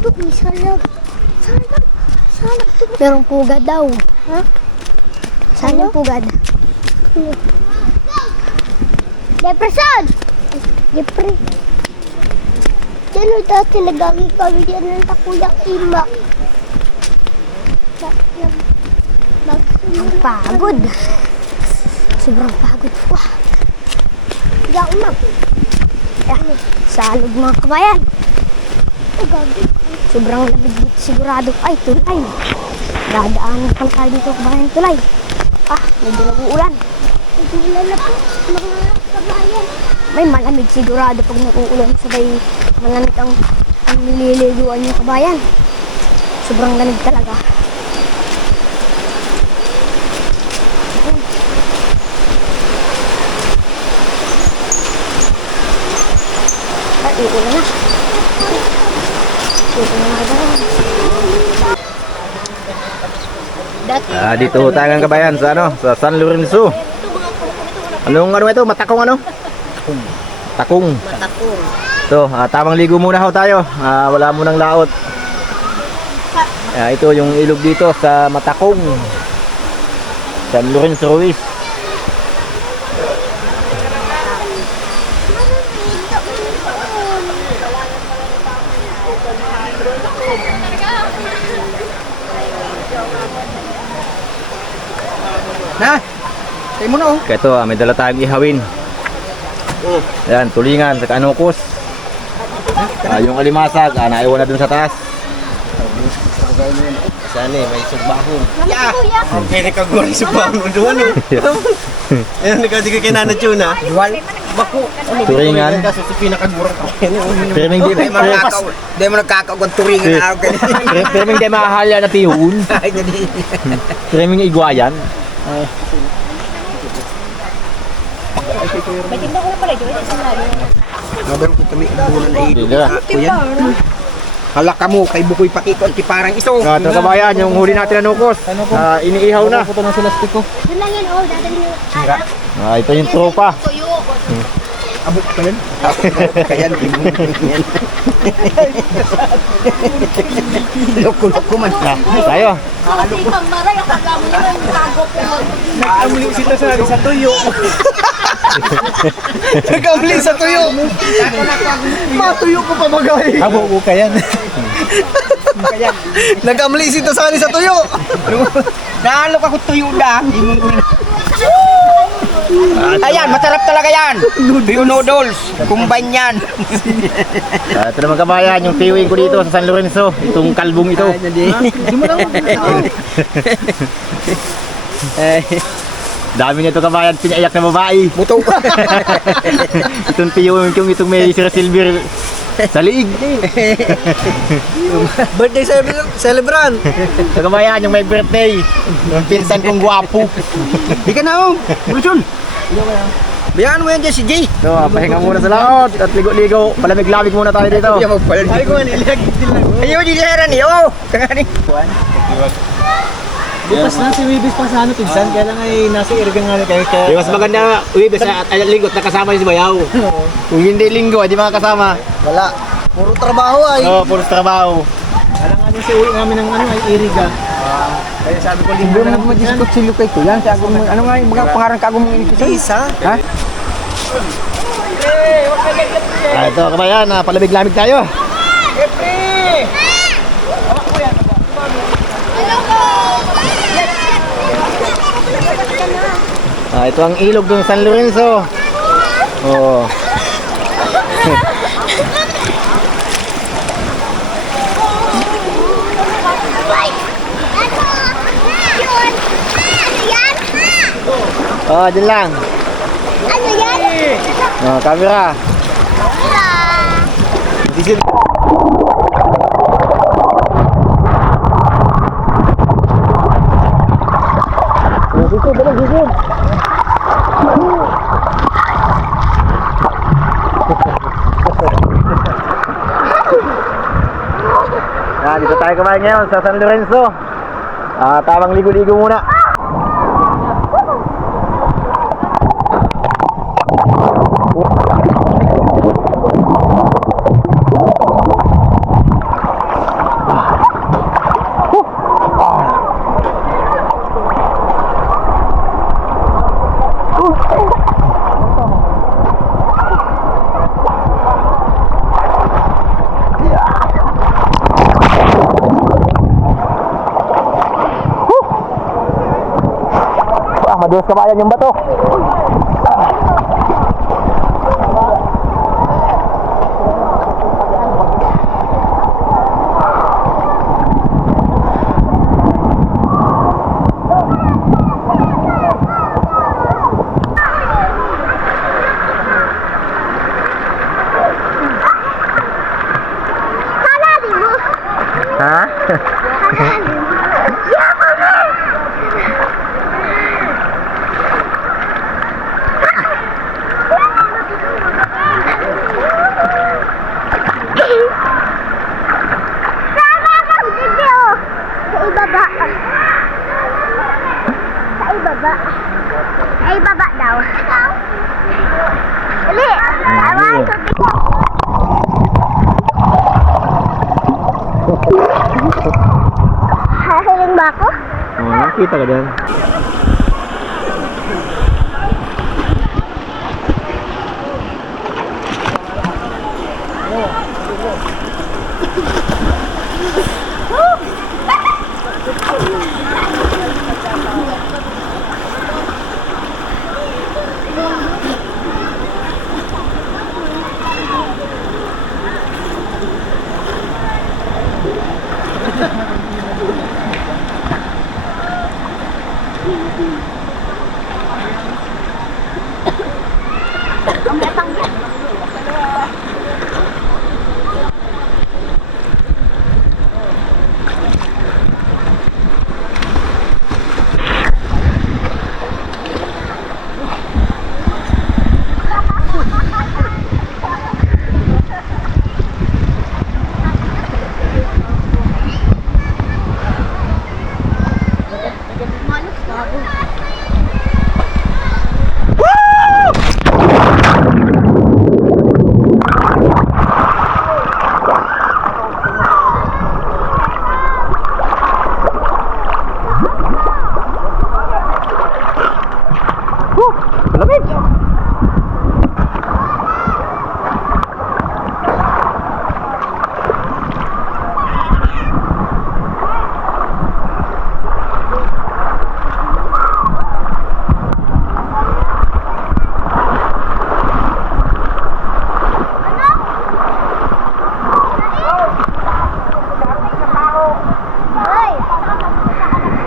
to, may salad. Salad. Salad to. Merong pugad daw. Ha? Saan yung pugad? Depresyon! Depre. Diyan o dati nagagi kami dyan ng takuyang ima. Ang pagod. Sobrang pagod. Wah. Hindi ako na. Eh, salog mga kabayan. Sobrang lamig dito sigurado. Ay, tulay. Dadaanan pa tayo dito kabayan tulay. Ah, medyo nag-uulan. Nag-uulan na po, mga kabayan. May malamig sigurado pag nag-uulan. Sabay malamig ang, ang nililiguan yung kabayan. Sobrang lamig talaga. Ay, uulan na. Ah, dito tayo kabayan sa ano, sa San Lorenzo. Anong ano ito? Matakong ano? Takong. Matakong. Ito, ah, tamang ligo muna ho tayo. Ah, wala munang laot. Ah, ito yung ilog dito sa Matakong. San Lorenzo Ruiz. Na! Tayo mo na oh. Kaya ito, ah, may dala tayong ihawin. Ayan, tulingan sa kanukos. Ah, yung alimasag, ah, naiwan na dun sa taas. Sana eh, may sugbahon. Yeah! Okay, nakaguri sugbahon doon eh. Ayun, nagkadi ka kay Nana Chuna. Dual? Bako. Turingan. Kaso si pinakagurang ka. Pero hindi, Di mo nakakaw, di mo nakakaugong turingan araw ka pero, pero hindi mahalya na tihun. Ay, hindi. Pero hindi igwayan. Mabaro ko kami na ito. Hindi na. Kuya. Hala ka mo, kay Bukoy Pakito, anti parang iso. Ah, ito kabayan, yung huli natin na nukos. Ah, iniihaw na. Doon lang yan, oh, dadali yung. Ah, ito yung tropa. Tuyo. Abot ka yan. Kaya hindi mo yan. Loko-loko man. Ah, tayo. Kasi kang maray, akala mo naman bago po. Nag-amuli sila sa sa tuyo. Nag-amuli sa tuyo. Matuyo ko pa bagay. Abo ko kayan. Nag-amuli sila sa sa tuyo. Naalok ako tuyo na. Ayan, masarap talaga yan. Tuyo noodles. Combine yan. Ah, ito naman kabayan, yung tiwing ko dito sa San Lorenzo. Itong kalbong ito. Dami nito kabayan, pinaiyak na babae. Buto. itong tiwing kong itong may Sir Silver sa liig. Birthday cele- celebrant. Ito kabayan, yung may birthday. Yung pinsan kong gwapo. Di ka na oh. Bulson. Bayaan mo yan dyan si Jay. So, ah, pahinga muna sa laot at ligo-ligo. Palamig-lamig muna tayo dito. Ayaw magpalag. Ay ko nilagay din lang. Ayaw di heran niyo. Oh. Kani. Bukas na si Wibis pa sa ano pinsan, kaya lang ay nasa irgang nga kayo kaya. Yung mas maganda, uwi, basta at linggo at nakasama si Bayaw. Kung hindi linggo, di makakasama. Wala. Puro trabaho ay. Oo, oh, puro trabaho. Alam nga niya si uwi namin ng ano ay iriga. kaya sabi ko linggo na lang Mag-discuss si Lukay ko yan. Sa agong ano nga yung mga pangarang ka agong mga Isa. Ha? Ah, ito kabayan, ah, palamig-lamig tayo. Ah, ito ang ilog ng San Lorenzo. Oh. Oh, dyan lang. Ano yan? Oh, camera. Sisid. Oh, Yan, dito tayo kumain ngayon sa San Lorenzo. Ah, tamang ligo-ligo muna. Madulas kabayan yung bato. Halali mo! Ha? Halali mo! Yaman mo! Sama kang video! Sa ibaba. Sa ibaba. Sa ibaba daw. Dali! Sama sa video. Hahiling ba ako? Oo, nakita ka dyan.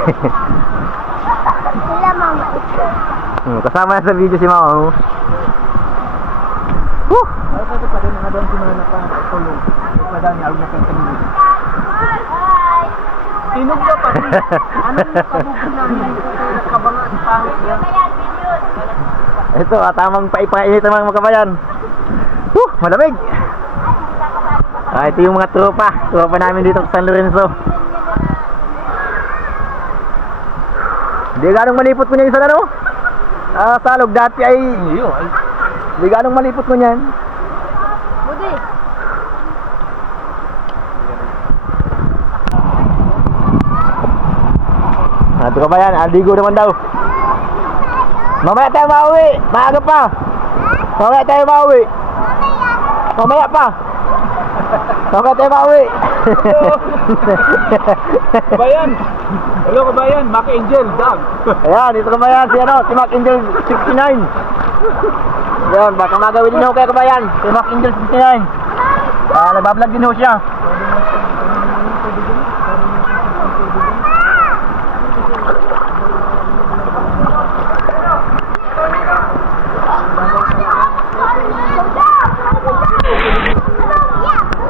Sila mama. Hmm, kasama na sa video si Mama. oh. Woo! Tinog na pa. Ano yung kabugin namin? Kabangan, pangit yan. Ito, ah, tamang paipainit ng mga kabayan. Woo! Malamig! Ah, ito yung mga tropa. Tropa namin dito sa San Lorenzo. Hindi ganong malipot ko niyan sa ano? Ah, salog dati ay... Hindi ganong malipot ko niyan. Budi. Ah, ito kabayan, aligo naman daw. Mamaya tayo mauwi. Maaga pa. Mamaya tayo mauwi. Mamaya pa. Mamaya tayo mauwi. Kabayan! Hello kabayan, Mac Angel, Dag. Ayan, ito kabayan, si ano, si Mac Angel 69. Ayan, baka magawin din ho kayo kabayan, si Mac Angel 69. Ah, nagbablog din ho siya.